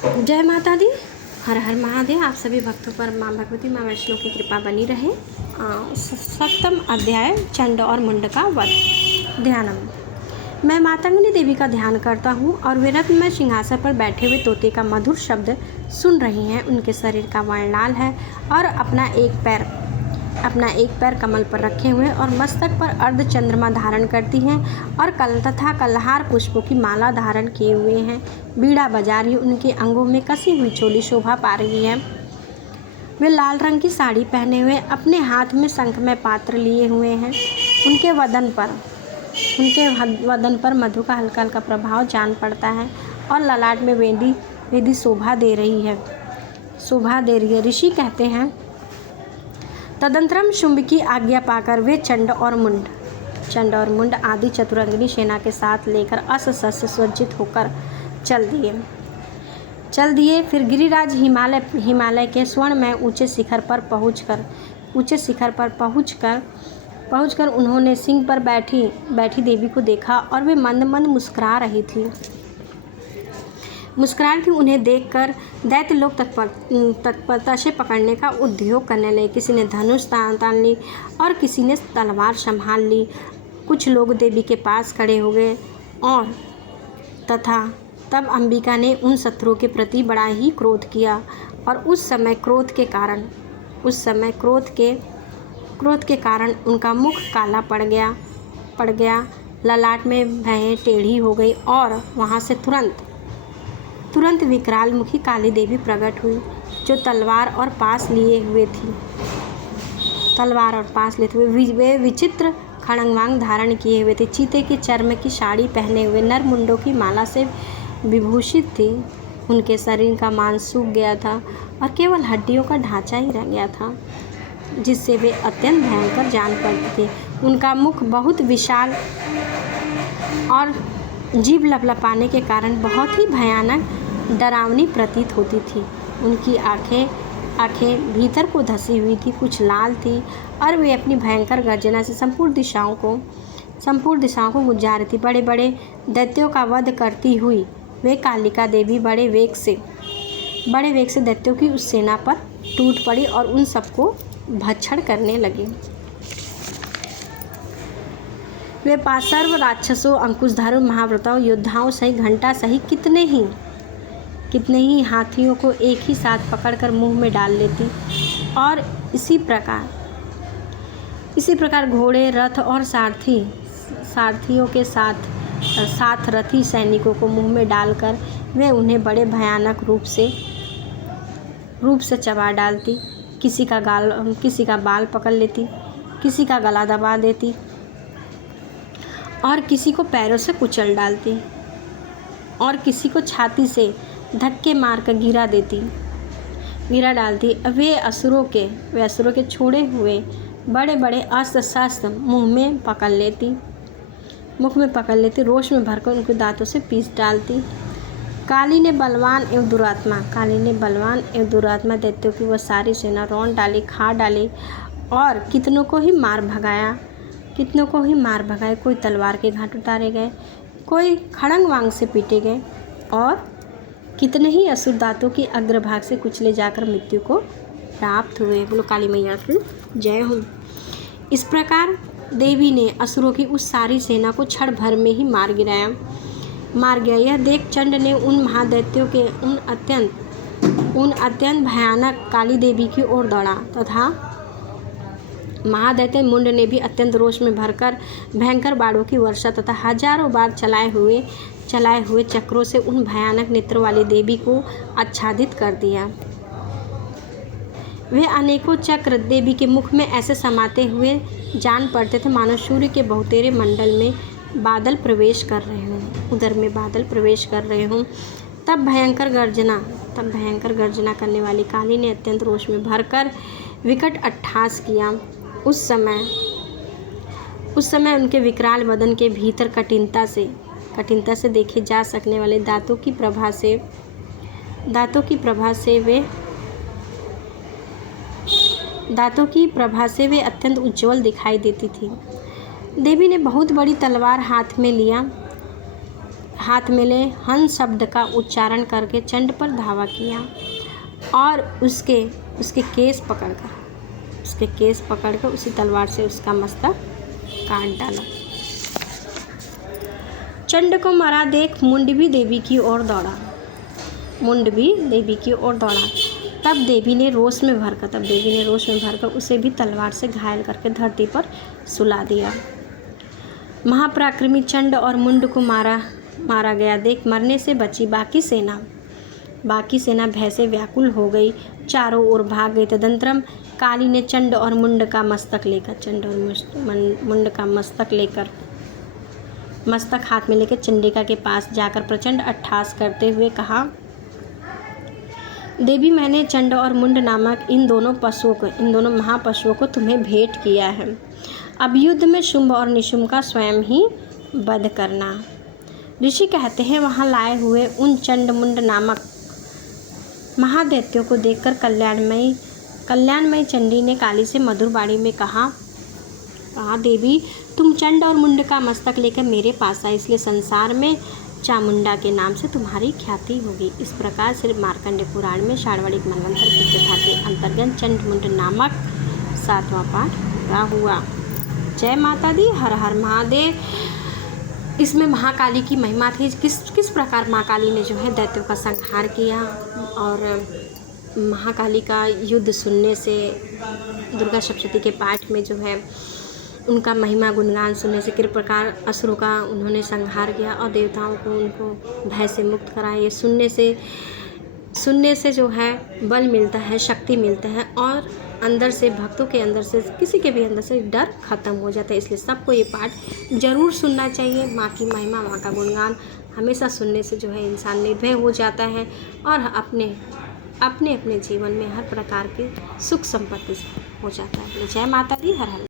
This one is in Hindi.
जय माता दी। हर हर महादेव। आप सभी भक्तों पर माँ भगवती माँ वैष्णो की कृपा बनी रहे। सप्तम अध्याय चंड और मुंड का वध। ध्यानम। मैं मातंगिनी देवी का ध्यान करता हूँ और वे रत्न में सिंहासन पर बैठे हुए तोते का मधुर शब्द सुन रही हैं। उनके शरीर का वर्ण लाल है और अपना एक पैर कमल पर रखे हुए और मस्तक पर अर्ध चंद्रमा धारण करती हैं और कलहार पुष्पों की माला धारण किए हुए हैं। बीड़ा बजा रही उनके अंगों में कसी हुई चोली शोभा पा रही है। वे लाल रंग की साड़ी पहने हुए अपने हाथ में शंखमय पात्र लिए हुए हैं। उनके वदन पर मधु का हल्का हल्का प्रभाव जान पड़ता है और ललाट में वेदी शोभा दे रही है। ऋषि कहते हैं, तदंतरम शुंभ की आज्ञा पाकर वे चंड और मुंड आदि चतुरंगिनी सेना के साथ लेकर अस्त्र सज्जित होकर चल दिए। फिर गिरिराज हिमालय के स्वर्ण में ऊंचे शिखर पर पहुंचकर उन्होंने सिंह पर बैठी देवी को देखा और वे मंद मंद मुस्कुरा रही थी। उन्हें देखकर दैत्य लोग तत्परता से पकड़ने का उद्योग करने लगे। किसी ने धनुष तान ली और किसी ने तलवार संभाल ली। कुछ लोग देवी के पास खड़े हो गए और तब अंबिका ने उन शत्रुओं के प्रति बड़ा ही क्रोध किया और उस समय क्रोध के कारण उनका मुख काला पड़ गया। ललाट में भयं टेढ़ी हो गई और वहाँ से तुरंत विकराल मुखी काली देवी प्रकट हुई, जो तलवार और पास लिए हुए वे विचित्र खड़ंग धारण किए हुए थे। चीते के चर्म की साड़ी पहने हुए नर मुंडों की माला से विभूषित थी। उनके शरीर का मांस सूख गया था और केवल हड्डियों का ढांचा ही रह गया था, जिससे वे अत्यंत भयंकर जान पड़ते थे। उनका मुख बहुत विशाल और जीभ लपलपाने के कारण बहुत ही भयानक डरावनी प्रतीत होती थी। उनकी आंखें भीतर को धसी हुई थी, कुछ लाल थी और वे अपनी भयंकर गर्जना से संपूर्ण दिशाओं को गुंजा रही थी। बड़े बड़े दैत्यों का वध करती हुई वे कालिका देवी बड़े वेग से दैत्यों की उस सेना पर टूट पड़ी और उन सबको भक्षण करने लगी। वे सर्व राक्षसों, अंकुशधारों, महाव्रतों, योद्धाओं सहित घंटा सहित कितने ही हाथियों को एक ही साथ पकड़कर मुंह में डाल लेती और इसी प्रकार घोड़े, रथ और सारथियों के साथ रथी सैनिकों को मुंह में डालकर वे उन्हें बड़े भयानक रूप से चबा डालती। किसी का बाल पकड़ लेती, किसी का गला दबा देती और किसी को पैरों से कुचल डालती और किसी को छाती से धक्के मारकर गिरा डालती। वे असुरों के छोड़े हुए बड़े बड़े अस्त्र शस्त्र मुख में पकड़ लेती, रोष में भरकर उनके दांतों से पीस डालती। काली ने बलवान एवं दुरात्मा दैत्यों की वह सारी सेना रौंद डाली, खा डाली और कितनों को ही मार भगाया। कोई तलवार के घाट उतारे गए, कोई खड़ंग वांग से पीटे गए और कितने ही असुर दांतों की अग्रभाग से कुचले जाकर मृत्यु को प्राप्त हुए। बोलो काली मैया की जय हो। इस प्रकार देवी ने असुरों की उस सारी सेना को क्षण भर में ही मार गया। यह देख चंड ने उन महादैत्यों के उन अत्यंत भयानक काली देवी की ओर दौड़ा तथा महादैत्य मुंड ने भी अत्यंत रोष में भरकर भयंकर बाणों की वर्षा तथा हजारों बार चलाए हुए चक्रों से उन भयानक नेत्रों वाली देवी को आच्छादित कर दिया। वे अनेकों चक्र देवी के मुख में ऐसे समाते हुए जान पड़ते थे मानो सूर्य के बहुतेरे मंडल में बादल प्रवेश कर रहे हों। तब भयंकर गर्जना करने वाली काली ने अत्यंत रोष में भरकर विकट अट्टहास किया। उस समय उनके विकराल वदन के भीतर कठिनता से देखे जा सकने वाले दांतों की प्रभा से वे अत्यंत उज्जवल दिखाई देती थी। देवी ने बहुत बड़ी तलवार हाथ हाथ में ले हंस शब्द का उच्चारण करके चंड पर धावा किया और उसके केस पकड़कर उसी तलवार से उसका मस्तक काट डाला। चंड को मरा देख मुंड भी देवी की ओर दौड़ा। तब देवी ने रोष में भरकर उसे भी तलवार से घायल करके धरती पर सुला दिया। महापराक्रमी चंड और मुंड को मारा गया देख मरने से बची बाकी सेना भय से व्याकुल हो गई, चारों ओर भाग गई। तदंतरम काली ने चंड और मुंड का मस्तक लेकर मस्तक हाथ में लेकर चंडिका के पास जाकर प्रचंड अट्टहास करते हुए कहा, देवी, मैंने चंड और मुंड नामक इन दोनों महापशुओं को तुम्हें भेंट किया है। अब युद्ध में शुंभ और निशुंभ का स्वयं ही वध करना। ऋषि कहते हैं, वहां लाए हुए उन चंड मुंड नामक महादैत्यों को देखकर कल्याणमयी चंडी ने काली से मधुर वाणी में कहा, देवी, तुम चंड और मुंड का मस्तक लेकर मेरे पास आए, इसलिए संसार में चामुंडा के नाम से तुम्हारी ख्याति होगी। इस प्रकार श्री मार्कंडेय पुराण में शार्वणिक मनवंतर की कथा के अंतर्गत चंड मुंड नामक 7वां पाठ पूरा हुआ। जय माता दी, हर हर महादेव। इसमें महाकाली की महिमा थी, किस प्रकार माँ काली ने जो है दैत्यों का संहार किया, और महाकाली का युद्ध सुनने से, दुर्गा सप्तशती के पाठ में जो है उनका महिमा गुणगान सुनने से किस प्रकार असुरों का उन्होंने संहार किया और देवताओं को उनको भय से मुक्त कराया। ये सुनने से जो है बल मिलता है, शक्ति मिलता है, और अंदर से, भक्तों के अंदर से, किसी के भी अंदर से डर खत्म हो जाता है। इसलिए सबको ये पाठ ज़रूर सुनना चाहिए। माँ की महिमा, माँ का गुणगान हमेशा सुनने से जो है इंसान निर्भय हो जाता है और अपने जीवन में हर प्रकार की सुख संपत्ति हो जाता है। जय माता दी, हर हर।